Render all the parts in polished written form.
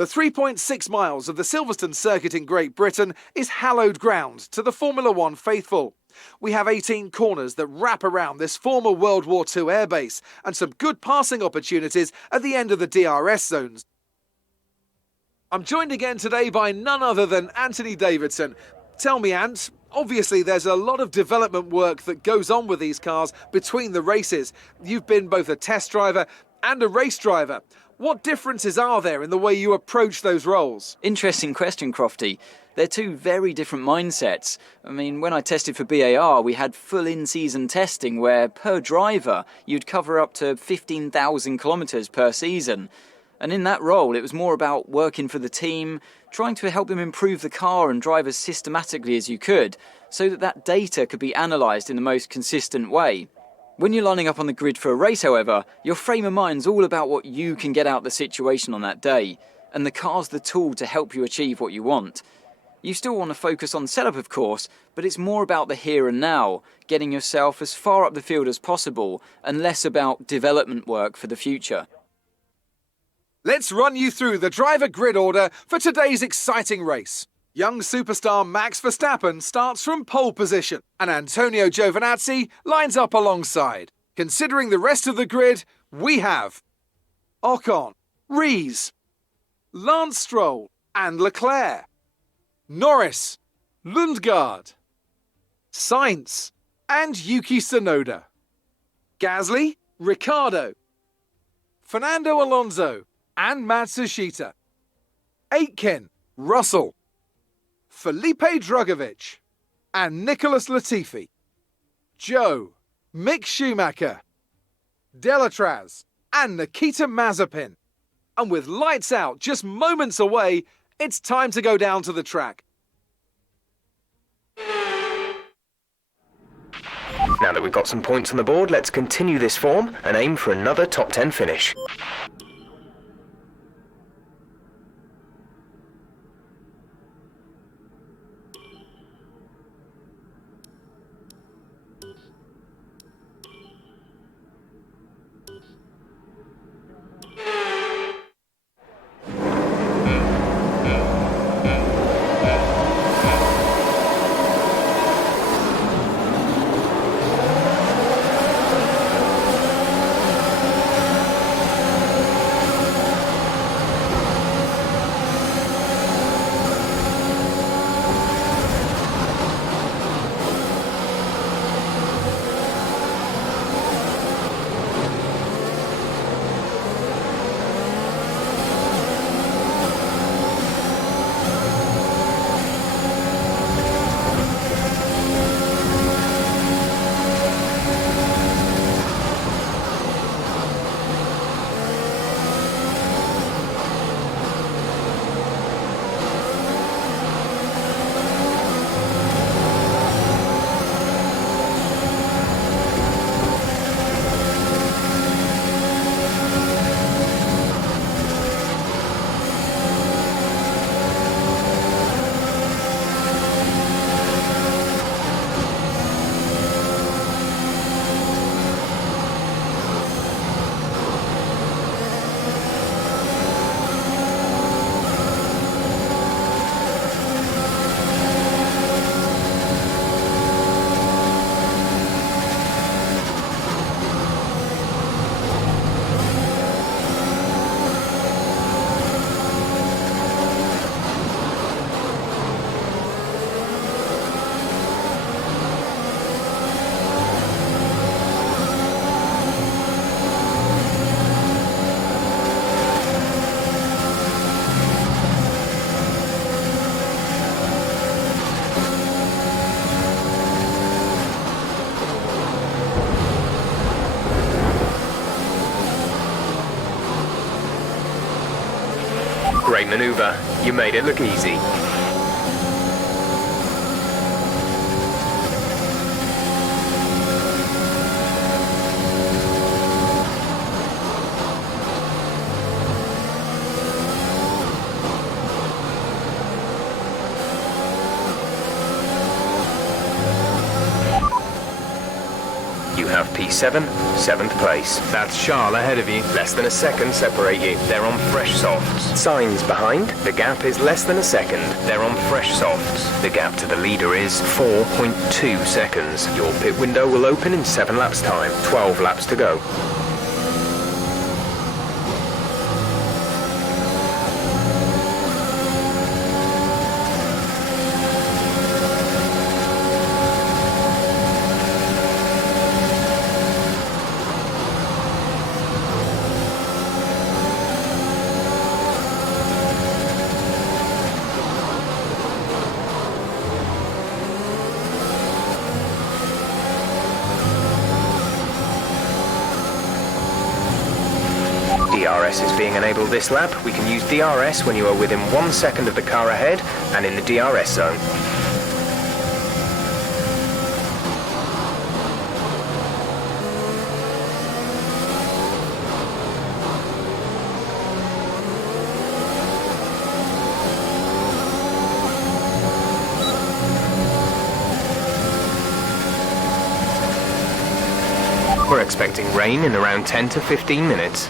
The 3.6 miles of the Silverstone circuit in Great Britain is hallowed ground to the Formula One faithful. We have 18 corners that wrap around this former World War II airbase and some good passing opportunities at the end of the DRS zones. I'm joined again today by none other than Anthony Davidson. Tell me, Ant, obviously there's a lot of development work that goes on with these cars between the races. You've been both a test driver and a race driver. What differences are there in the way you approach those roles? Interesting question, Crofty. They're two very different mindsets. I mean, when I tested for BAR, we had full in-season testing where, per driver, you'd cover up to 15,000 kilometres per season. And in that role, it was more about working for the team, trying to help them improve the car and drive as systematically as you could, so that data could be analysed in the most consistent way. When you're lining up on the grid for a race, however, your frame of mind's all about what you can get out of the situation on that day, and the car's the tool to help you achieve what you want. You still want to focus on setup, of course, but it's more about the here and now, getting yourself as far up the field as possible, and less about development work for the future. Let's run you through the driver grid order for today's exciting race. Young superstar Max Verstappen starts from pole position, and Antonio Giovinazzi lines up alongside. Considering the rest of the grid, we have Ocon, Rees, Lance Stroll and Leclerc, Norris, Lundgaard, Sainz and Yuki Tsunoda, Gasly, Ricciardo, Fernando Alonso and Matsushita, Aitken, Russell, Felipe DRUGOVICH and Nicholas Latifi, Joe, Mick Schumacher, Delatraz and Nikita Mazepin. And with lights out just moments away, it's time to go down to the track. Now that we've got some points on the board, let's continue this form and aim for another top 10 finish. Great manoeuvre. You made it look easy. You have P7, 7th place. That's Charles ahead of you. Less than a second separate you. They're on fresh softs. Sainz behind. The gap is less than a second. They're on fresh softs. The gap to the leader is 4.2 seconds. Your pit window will open in 7 laps time. 12 laps to go. DRS is being enabled this lap. We can use DRS when you are within 1 second of the car ahead and in the DRS zone. We're expecting rain in around 10 to 15 minutes.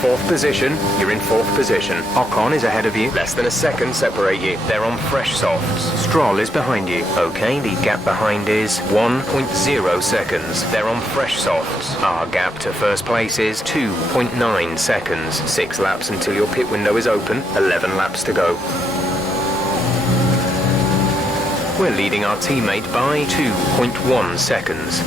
Fourth position, you're in 4th position. Ocon is ahead of you, less than a second separate you. They're on fresh softs. Stroll is behind you. Okay, the gap behind is 1.0 seconds. They're on fresh softs. Our gap to first place is 2.9 seconds. 6 laps until your pit window is open, 11 laps to go. We're leading our teammate by 2.1 seconds.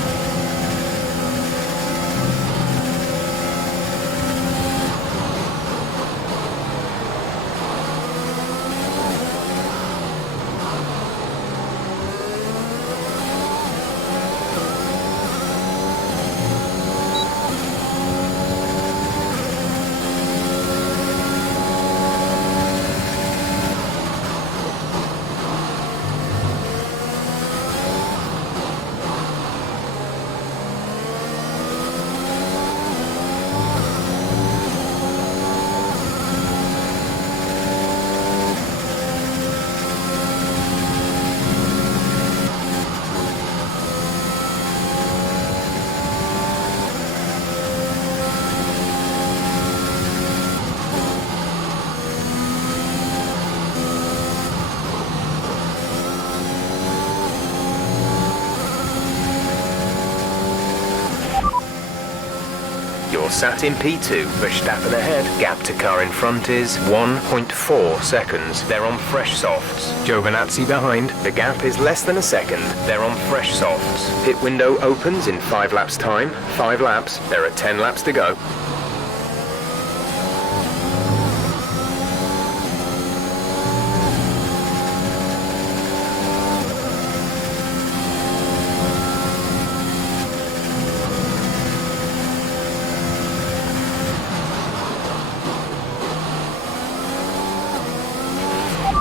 You're sat in P2, Verstappen ahead. Gap to car in front is 1.4 seconds. They're on fresh softs. Giovinazzi behind. The gap is less than a second. They're on fresh softs. Pit window opens in 5 laps time. 5 laps. There are 10 laps to go.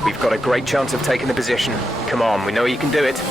We've got a great chance of taking the position. Come on, we know you can do it.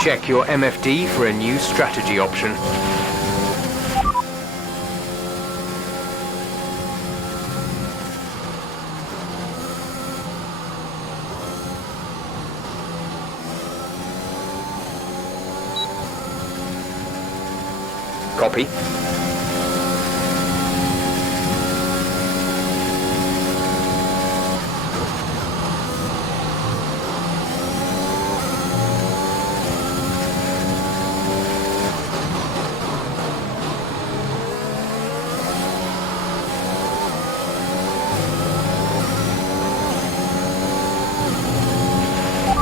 Check your MFD for a new strategy option. Copy.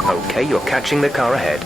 Okay, you're catching the car ahead.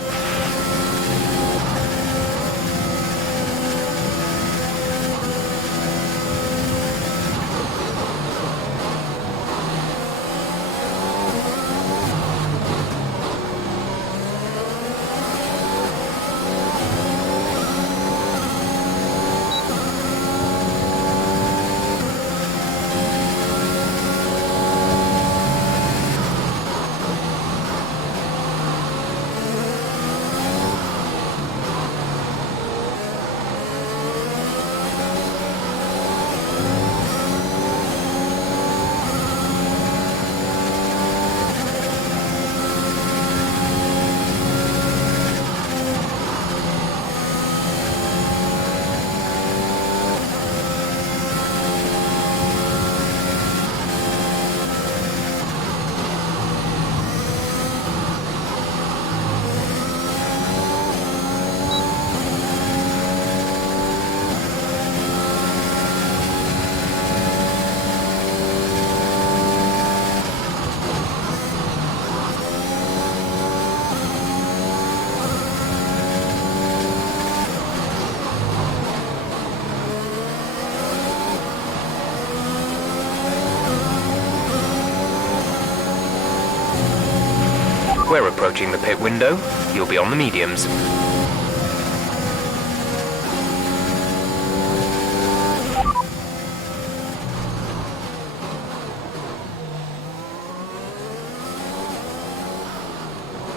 We're approaching the pit window. You'll be on the mediums.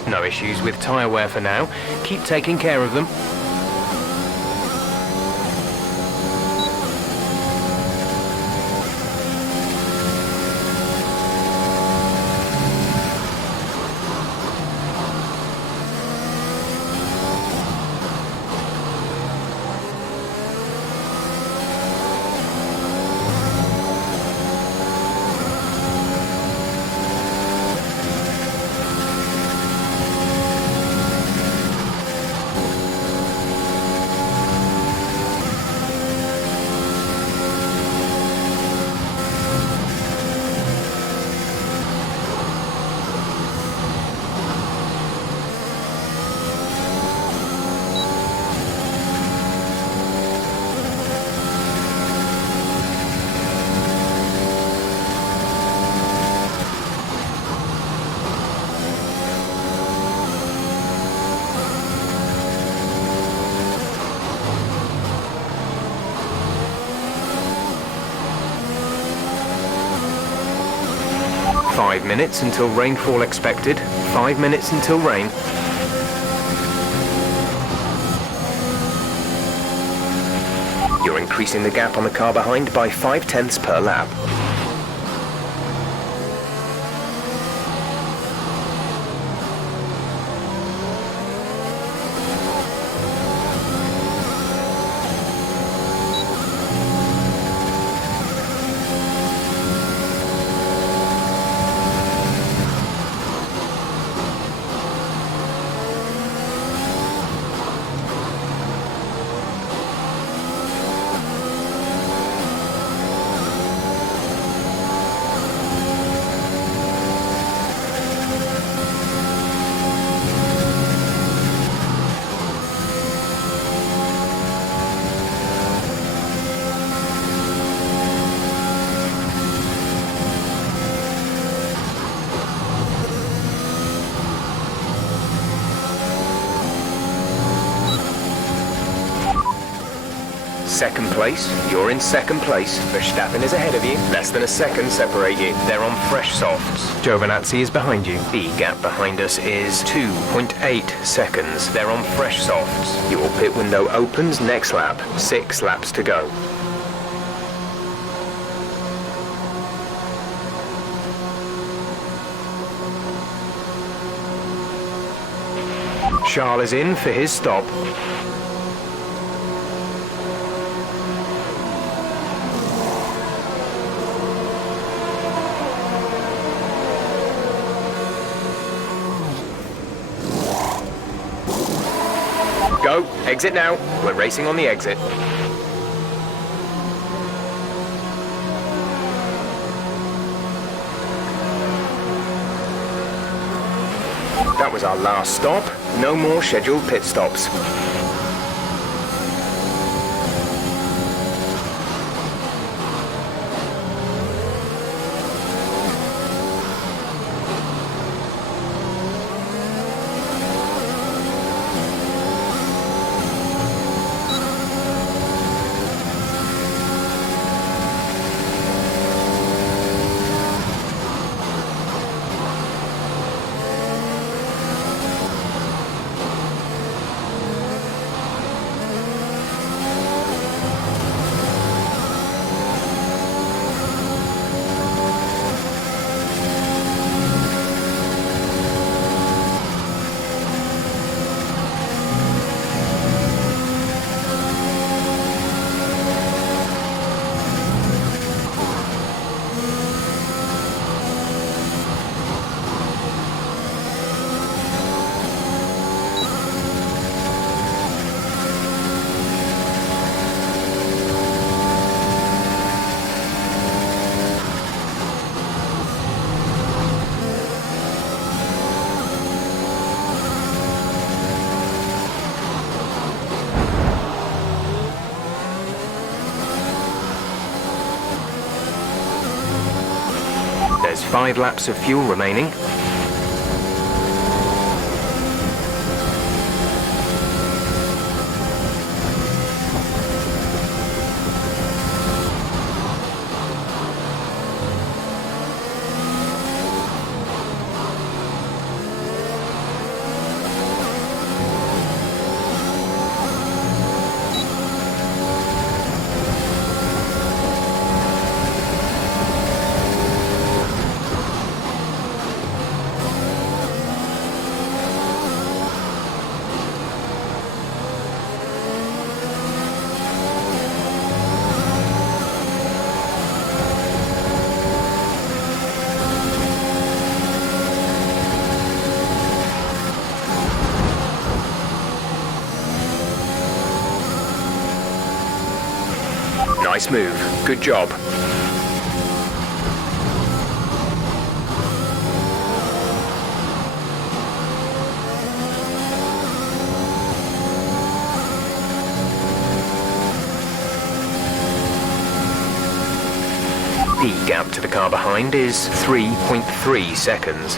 No issues with tyre wear for now. Keep taking care of them. Five minutes until rainfall expected. 5 minutes until rain. You're increasing the gap on the car behind by 0.5 per lap. Second place, you're in second place. Verstappen is ahead of you. Less than a second separate you. They're on fresh softs. Giovinazzi is behind you. The gap behind us is 2.8 seconds. They're on fresh softs. Your pit window opens next lap. 6 laps to go. Charles is in for his stop. Go, exit now. We're racing on the exit. That was our last stop. No more scheduled pit stops. There's 5 laps of fuel remaining. Nice move. Good job. The gap to the car behind is 3.3 seconds.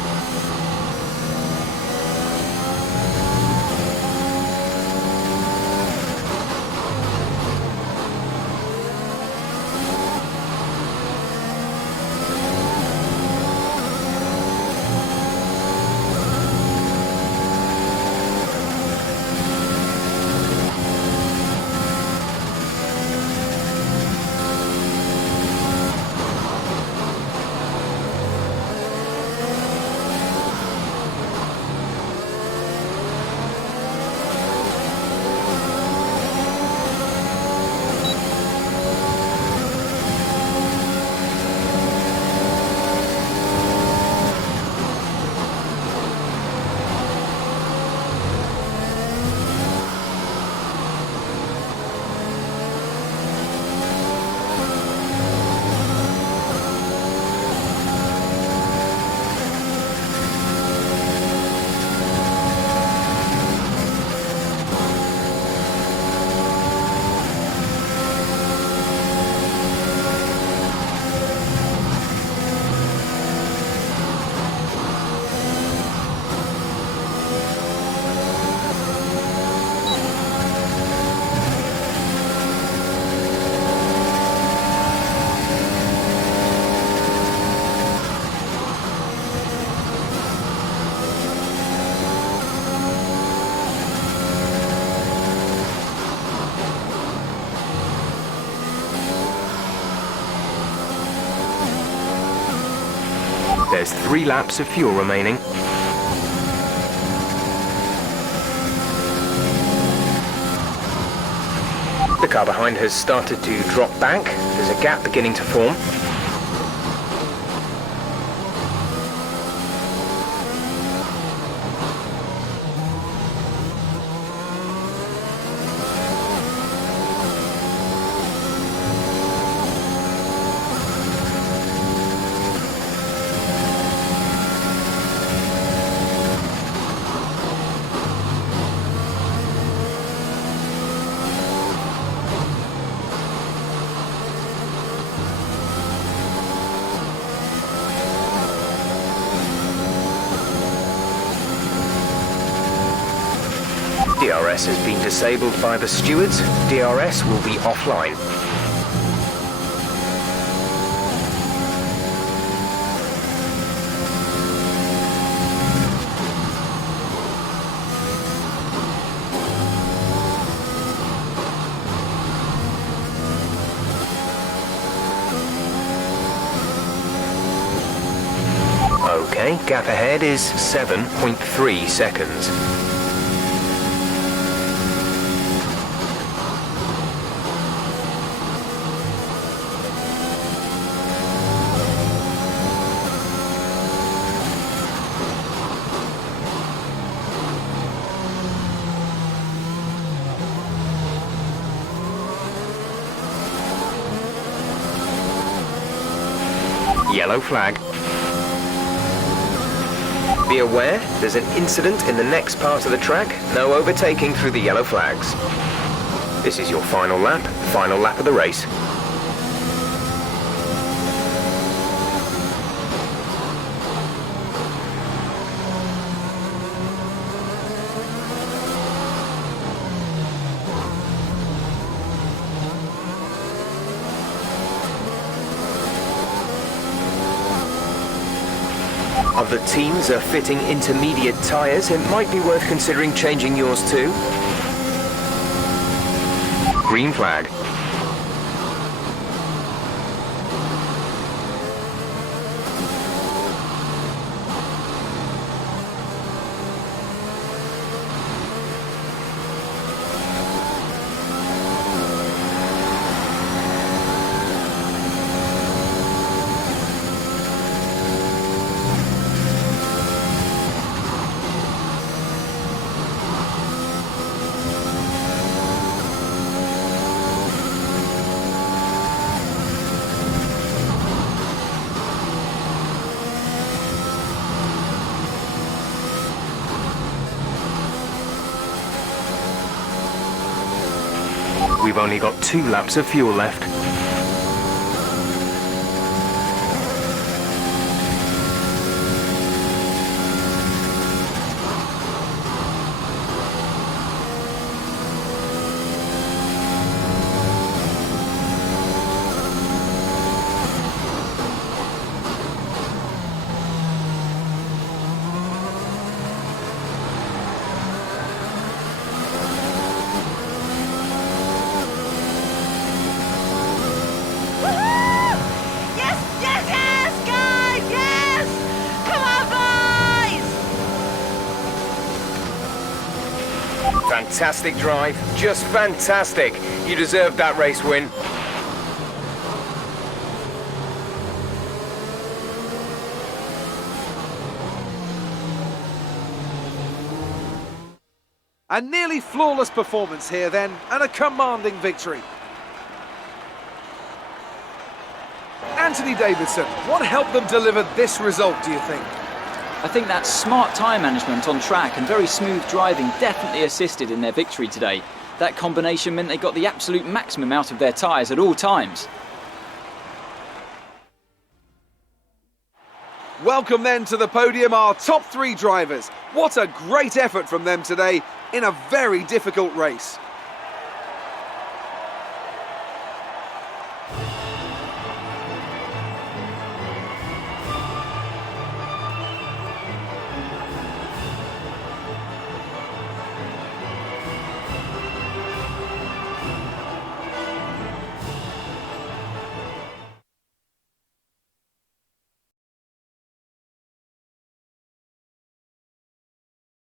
There's 3 laps of fuel remaining. The car behind has started to drop back. There's a gap beginning to form. DRS has been disabled by the stewards. DRS will be offline. Okay, gap ahead is 7.3 seconds. Yellow flag. Be aware, there's an incident in the next part of the track. No overtaking through the yellow flags. This is your final lap of the race. Other teams are fitting intermediate tyres. It might be worth considering changing yours too. Green flag. We've only got 2 laps of fuel left. Fantastic drive, just fantastic. You deserved that race win. A nearly flawless performance here then, and a commanding victory. Anthony Davidson, what helped them deliver this result, do you think? I think that smart tyre management on track and very smooth driving definitely assisted in their victory today. That combination meant they got the absolute maximum out of their tyres at all times. Welcome then to the podium, our top 3 drivers. What a great effort from them today in a very difficult race.